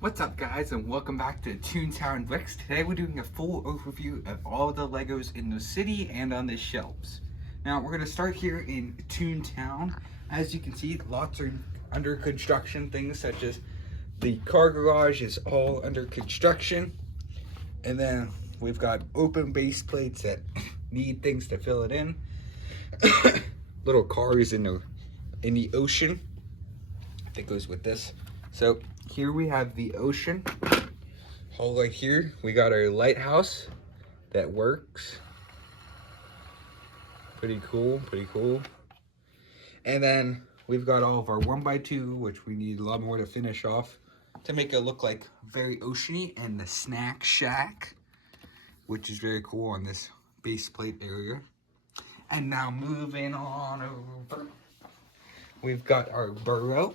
What's up guys, and welcome back to Toontown Bricks. Today we're doing a full overview of all the Legos in the city and on the shelves. Now we're going to start here in Toontown. As you can see, lots are under construction. Things such as the car garage is all under construction. And then we've got open base plates that need things to fill it in. Little cars in the ocean. That goes with this. So here we have the ocean. All right here, we got our lighthouse that works. Pretty cool, pretty cool. And then we've got all of our 1x2, which we need a lot more to finish off to make it look like very oceany, and the snack shack, which is very cool on this base plate area. And now moving on over, we've got our burrow,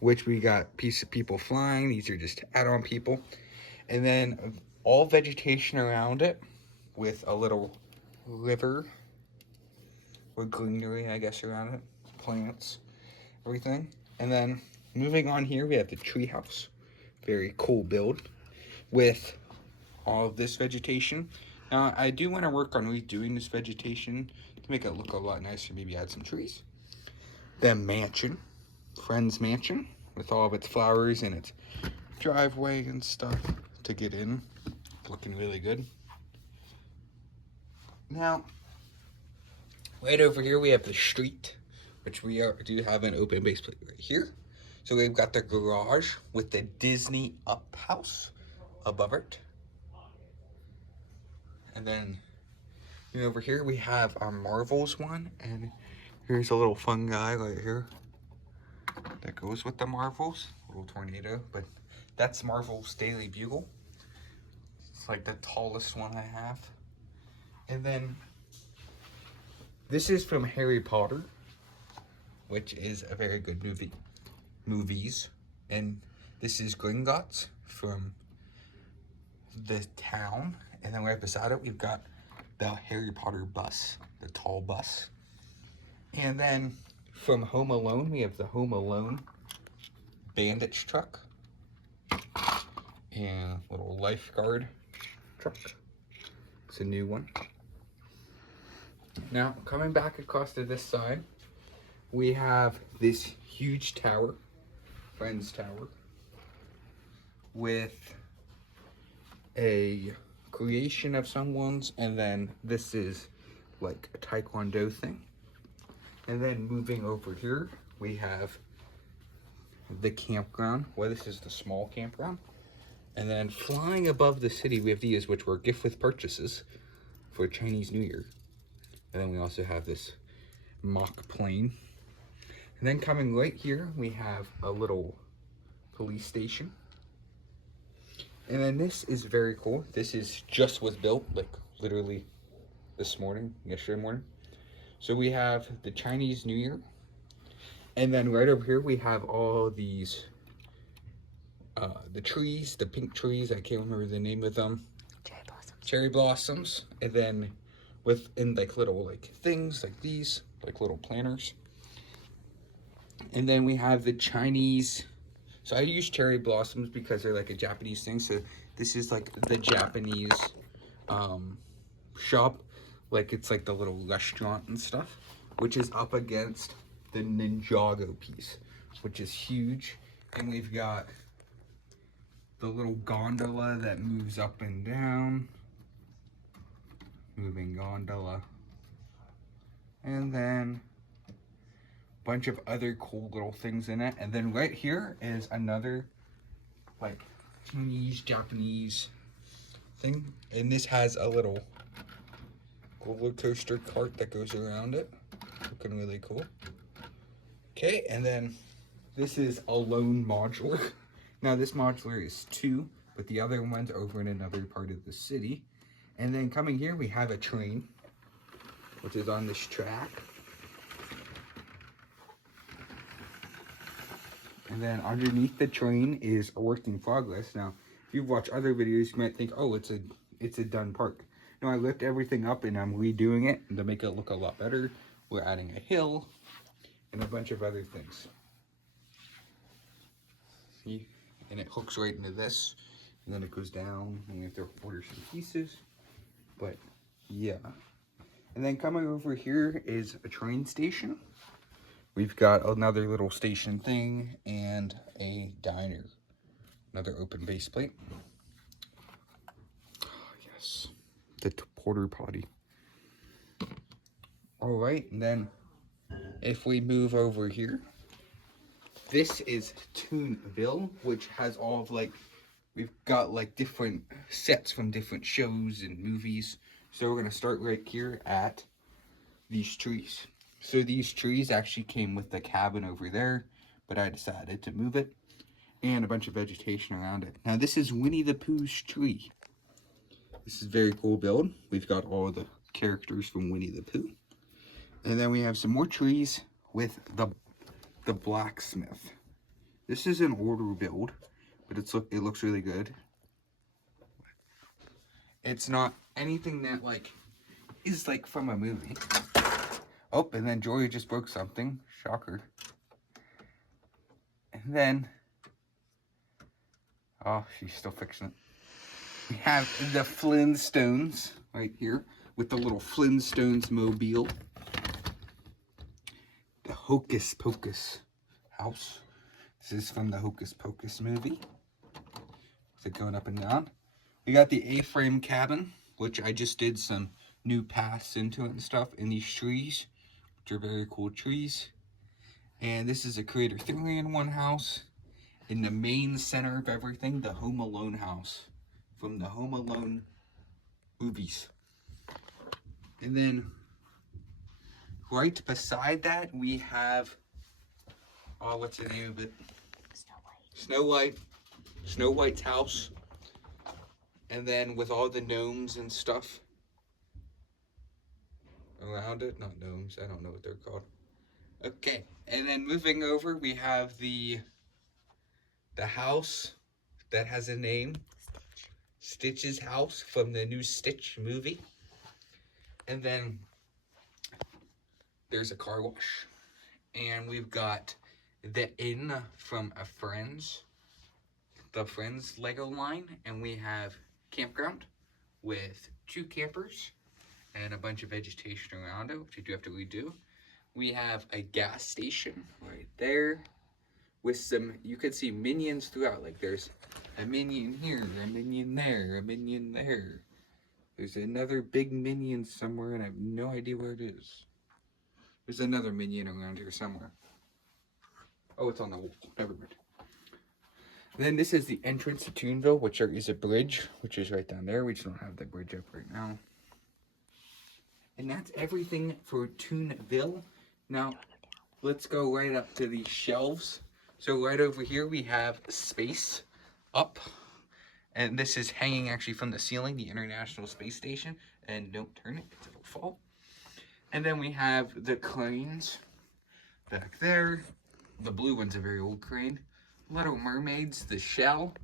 which we got piece of people flying. These are just add-on people. And then all vegetation around it with a little river or greenery, I guess, around it. Plants, everything. And then moving on here, we have the treehouse. Very cool build with all of this vegetation. Now, I do want to work on redoing this vegetation to make it look a lot nicer. Maybe add some trees. The mansion. Friend's mansion with all of its flowers and its driveway and stuff to get in. Looking really good. Now, right over here we have the street, which we do have an open base plate right here. So we've got the garage with the Disney Up House above it. And then over here we have our Marvels one, and here's a little fun guy right here that goes with the Marvels, little tornado, but that's Marvel's Daily Bugle. It's like the tallest one I have. And then this is from Harry Potter, which is a very good movies. And this is Gringotts from the town. And then right beside it, we've got the Harry Potter bus, the tall bus. And then from Home Alone, we have the Home Alone bandage truck and a little lifeguard truck. It's a new one. Now, coming back across to this side, we have this huge tower, Friends Tower, with a creation of someone's, and then this is like a taekwondo thing. And then moving over here, we have the campground. Well, this is the small campground. And then flying above the city, we have these, which were gift with purchases for Chinese New Year. And then we also have this mock plane. And then coming right here, we have a little police station. And then this is very cool. This is just was built, like literally this morning, yesterday morning. So we have the Chinese New Year. And then right over here, we have all these, the trees, the pink trees. I can't remember the name of them. Cherry blossoms. Cherry blossoms. And then within like little like things like these, like little planters. And then we have the Chinese. So I use cherry blossoms because they're like a Japanese thing. So this is like the Japanese shop. Like it's like the little restaurant and stuff, which is up against the Ninjago piece, which is huge. And we've got the little gondola that moves up and down. Moving gondola. And then a bunch of other cool little things in it. And then right here is another like Chinese, Japanese thing. And this has a little roller coaster cart that goes around it. Looking really cool. Okay, and then this is a lone modular. Now this modular is 2, but the other one's over in another part of the city. And then coming here, we have a train, which is on this track. And then underneath the train is a work in progress. Now, if you've watched other videos, you might think, oh, it's a done park. No, I lift everything up and I'm redoing it to make it look a lot better. We're adding a hill and a bunch of other things. and it hooks right into this, and then it goes down, and we have to order some pieces. But yeah. And then coming over here is a train station. We've got another little station thing and a diner. Another open base plate. Oh, yes, the porter potty. All right, and then if we move over here, this is Toonville, which has all of like, we've got like different sets from different shows and movies. So we're gonna start right here at these trees. So these trees actually came with the cabin over there, but I decided to move it, and a bunch of vegetation around it. Now this is Winnie the Pooh's tree. This is a very cool build. We've got all the characters from Winnie the Pooh. And then we have some more trees with the blacksmith. This is an older build, but it looks really good. It's not anything that like is like from a movie. Oh, and then Jory just broke something. Shocker. And then, oh, she's still fixing it. We have the Flintstones right here with the little Flintstones mobile. The Hocus Pocus house. This is from the Hocus Pocus movie. Is it going up and down? We got the A-frame cabin, which I just did some new paths into it and stuff in these trees, which are very cool trees. And this is a Creator 3-in-1 house in the main center of everything, the Home Alone house from the Home Alone movies. And then right beside that, we have, oh, what's the name of it? Snow White. Snow White's house. And then with all the gnomes and stuff around it. Not gnomes, I don't know what they're called. Okay, and then moving over, we have the house that has a name. Stitch's house from the new Stitch movie. And then there's a car wash. And we've got the inn from a Friends. The Friends Lego line. And we have campground with 2 campers and a bunch of vegetation around it, which you do have to redo. We have a gas station right there with some, you can see minions throughout. Like there's a minion here, a minion there, a minion there. There's another big minion somewhere, and I have no idea where it is. There's another minion around here somewhere. Oh, it's on the wall. Never mind. Then this is the entrance to Toonville, which is a bridge, which is right down there. We just don't have the bridge up right now. And that's everything for Toonville. Now, let's go right up to these shelves. So right over here, we have Space Up. And this is hanging actually from the ceiling, the International Space Station. And don't turn it, because it'll fall. And then we have the cranes back there. The blue one's a very old crane. Little Mermaids, the shell.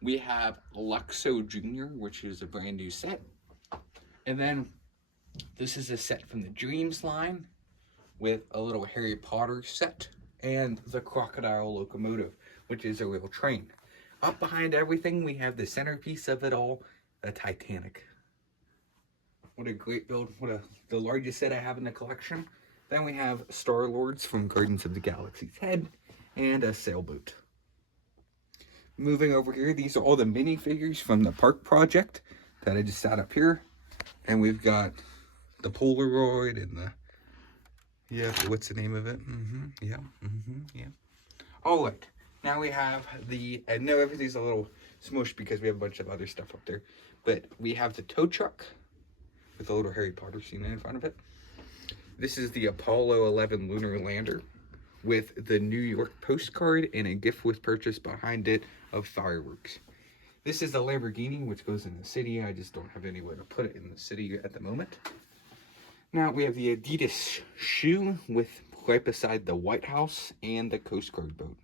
We have Luxo Jr., which is a brand new set. And then this is a set from the Dreams line with a little Harry Potter set and the Crocodile Locomotive, which is a real train. Up behind everything, we have the centerpiece of it all, the Titanic. What a great build. The largest set I have in the collection. Then we have Star-Lords from Guardians of the Galaxy's head and a sailboat. Moving over here, these are all the minifigures from the Park Project that I just sat up here. And we've got the Polaroid and the, yeah, what's the name of it? Yeah. All right, now we have the, I know everything's a little smushed because we have a bunch of other stuff up there, but we have the tow truck with a little Harry Potter scene in front of it. This is the Apollo 11 lunar lander with the New York postcard and a gift with purchase behind it of fireworks. This is the Lamborghini, which goes in the city. I just don't have anywhere to put it in the city at the moment. Now we have the Adidas shoe with right beside the White House and the Coast Guard boat.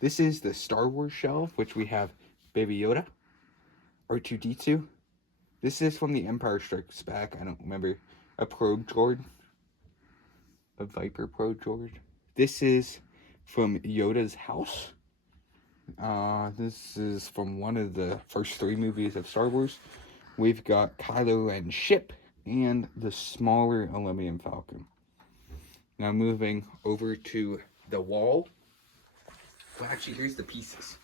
This is the Star Wars shelf, which we have Baby Yoda, R2-D2. This is from the Empire Strikes Back. I don't remember. A probe droid. A Viper probe droid. This is from Yoda's house. This is from one of the first 3 movies of Star Wars. We've got Kylo Ren's ship and the smaller Millennium Falcon. Now moving over to the wall. Well, actually, here's the pieces.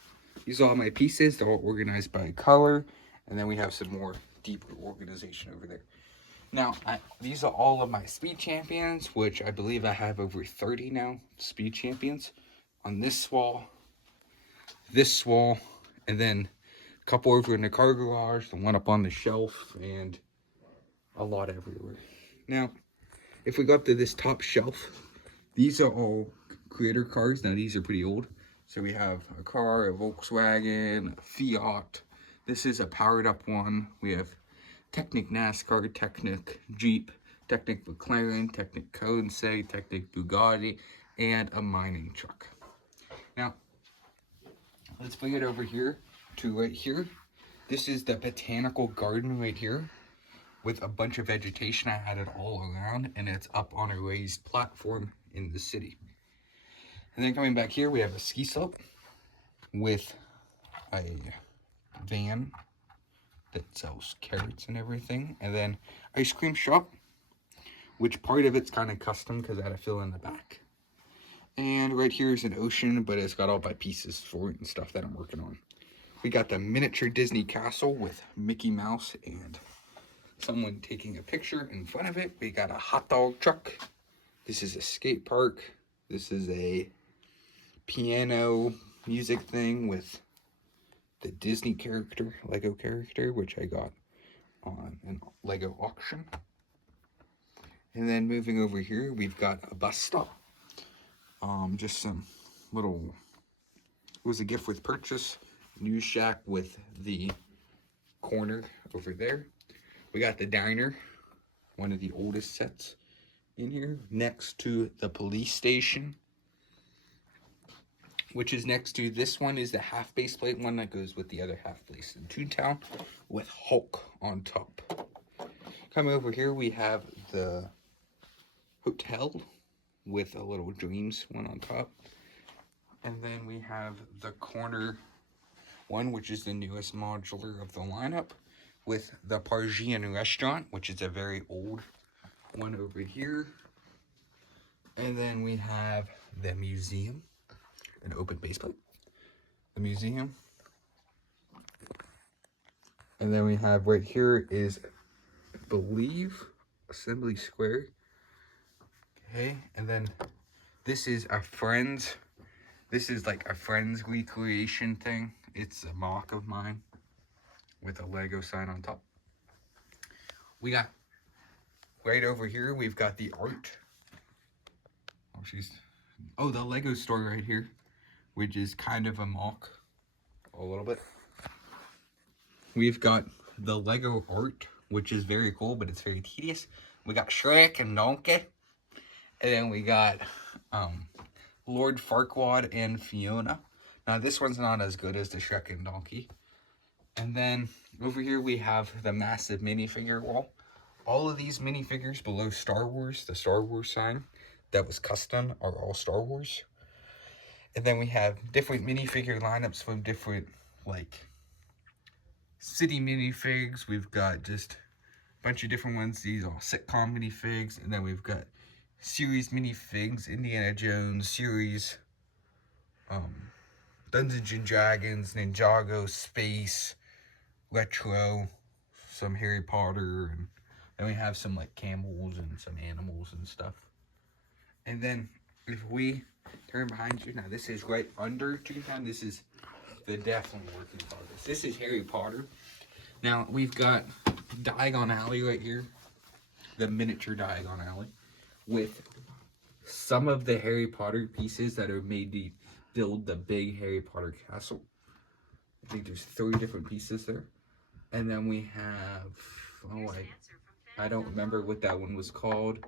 These are all my pieces. They're all organized by color. And then we have some more deeper organization over there. Now, these are all of my speed champions, which I believe I have over 30 now, speed champions. On this wall, and then a couple over in the car garage, the one up on the shelf, and a lot everywhere. Now, if we go up to this top shelf, these are all creator cars. Now, these are pretty old. So we have a car, a Volkswagen, a Fiat. This is a powered up one. We have Technic NASCAR, Technic Jeep, Technic McLaren, Technic Koenigsegg, Technic Bugatti, and a mining truck. Now, let's bring it over here to right here. This is the botanical garden right here with a bunch of vegetation. I had it all around, and it's up on a raised platform in the city. And then coming back here, we have a ski slope with a van that sells carrots and everything, and then ice cream shop, which part of it's kind of custom because I had to fill in the back. And right here is an ocean, but it's got all my pieces for it and stuff that I'm working on. We got the miniature Disney castle with Mickey Mouse and someone taking a picture in front of it. We got a hot dog truck. This is a skate park. This is a piano music thing with the Disney character, Lego character, which I got on a Lego auction. And then moving over here, we've got a bus stop. Just some little, it was a gift with purchase, news shack with the corner over there. We got the diner, one of the oldest sets in here, next to the police station, which is next to, this one is the half base plate one that goes with the other half base in Toontown with Hulk on top. Coming over here, we have the hotel with a little dreams one on top. And then we have the corner one, which is the newest modular of the lineup, with the Parisian restaurant, which is a very old one over here. And then we have the museum, an open base plate, the museum. And then we have right here is, I believe, Assembly Square. Okay, and then this is a Friends. This is like a Friends recreation thing. It's a mock of mine with a Lego sign on top. We got, right over here, we've got the art. Oh, the Lego store right here, which is kind of a mock, a little bit. We've got the Lego art, which is very cool, but it's very tedious. We got Shrek and Donkey. And then we got Lord Farquaad and Fiona. Now, this one's not as good as the Shrek and Donkey. And then over here we have the massive minifigure wall. All of these minifigures below Star Wars, the Star Wars sign that was custom, are all Star Wars. And then we have different minifigure lineups from different, like, city minifigs. We've got just a bunch of different ones. These are sitcom minifigs. And then we've got series minifigs, Indiana Jones series, Dungeons and Dragons, Ninjago, Space, Retro, some Harry Potter, and then we have some like camels and some animals and stuff. And then if we turn behind you, now this is right under Toontown. This is the definitely work in progress. This is Harry Potter. Now we've got Diagon Alley right here, the miniature Diagon Alley, with some of the Harry Potter pieces that are made to build the big Harry Potter castle. I think there's 3 different pieces there. And then we have, oh, I don't remember what that one was called.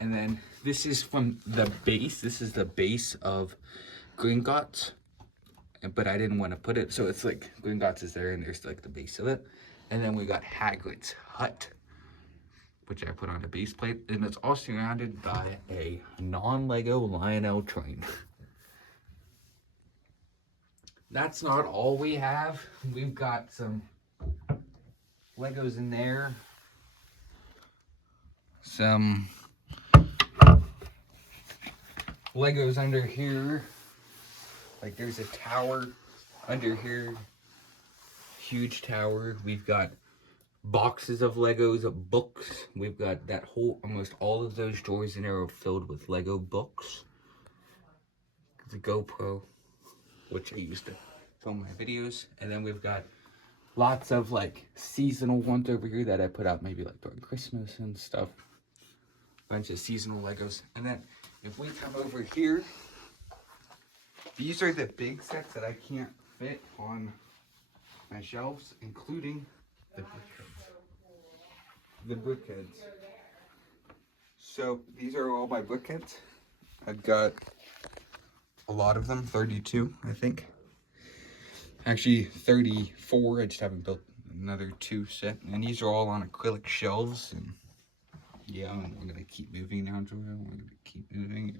And then this is from the base. This is the base of Gringotts, but I didn't want to put it. So it's like Gringotts is there and there's like the base of it. And then we got Hagrid's hut, which I put on a base plate. And it's all surrounded by a non-Lego Lionel train. that's not all we have. We've got some Legos in there. Some Legos under here. Like there's a tower under here. Huge tower. We've got boxes of Legos, books. We've got that whole, almost all of those drawers in there are filled with Lego books. The GoPro, which I used to film my videos. And then we've got lots of like seasonal ones over here that I put out maybe like during Christmas and stuff. Bunch of seasonal Legos. And then if we come over here, these are the big sets that I can't fit on my shelves, including the brickheads. So these are all my brickheads. I've got a lot of them, 32, I think. Actually, 34. I just haven't built another 2 set. And these are all on acrylic shelves. And yeah, we're gonna keep moving now, Joel. We're gonna keep moving.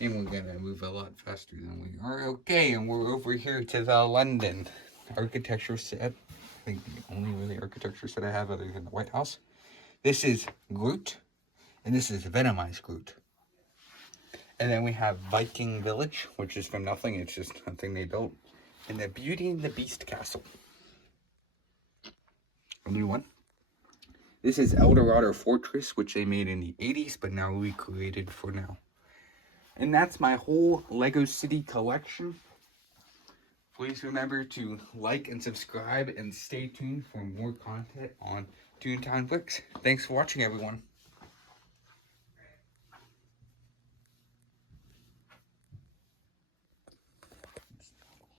And we're gonna move a lot faster than we are. Okay, and we're over here to the London architecture set. I think the only really architecture set I have other than the White House. This is Groot, and this is Venomized Groot. And then we have Viking Village, which is from nothing. It's just something they built. And the Beauty and the Beast Castle. A new one. This is Eldorado Fortress, which they made in the 80s, but now recreated for now. And that's my whole Lego City collection. Please remember to like and subscribe and stay tuned for more content on Toontown Bricks. Thanks for watching, everyone.